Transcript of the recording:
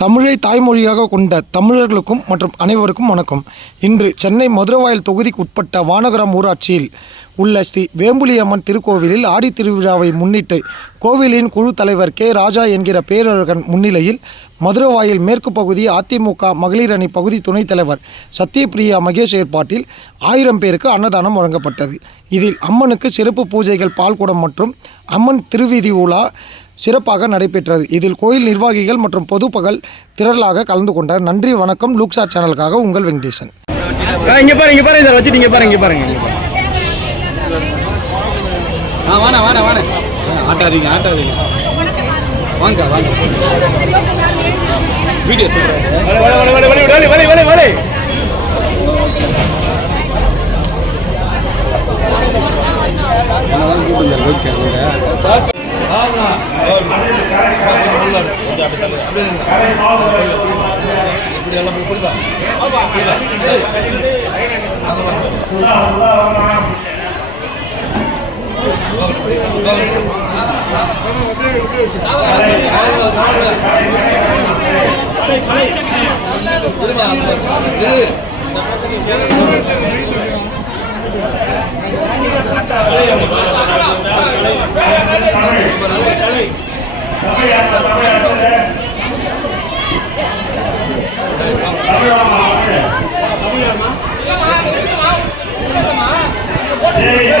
தமிழை தாய்மொழியாக கொண்ட தமிழர்களுக்கும் மற்றும் அனைவருக்கும் வணக்கம். இன்று சென்னை மதுரவாயல் தொகுதிக்கு உட்பட்ட வானகரம் ஊராட்சியில் உள்ள ஸ்ரீ வேம்புலியம்மன் திருக்கோவிலில் ஆடி திருவிழாவை முன்னிட்டு கோவிலின் குழு தலைவர் கே ராஜா என்கிற பேரழகன் முன்னிலையில் மதுரவாயல் மேற்கு பகுதி அதிமுக மகளிர் அணி பகுதி துணைத் தலைவர் சத்யபிரியா மகேஷ் ஏற்பாட்டில் 1000 பேருக்கு அன்னதானம் வழங்கப்பட்டது. இதில் அம்மனுக்கு சிறப்பு பூஜைகள், பால்குடம் மற்றும் அம்மன் திருவீதி உலா சிறப்பாக நடைபெற்றது. இதில் கோயில் நிர்வாகிகள் மற்றும் பொதுமக்கள் திரளாக கலந்து கொண்டார். நன்றி, வணக்கம். லூக்ஸா சேனலுக்காக உங்கள் வெங்கடேசன். இங்க பாருங்க சார், வச்சுட்டு பாருங்க வாண ஆட்டாதீங்க வாங்க வீடியோ Hey!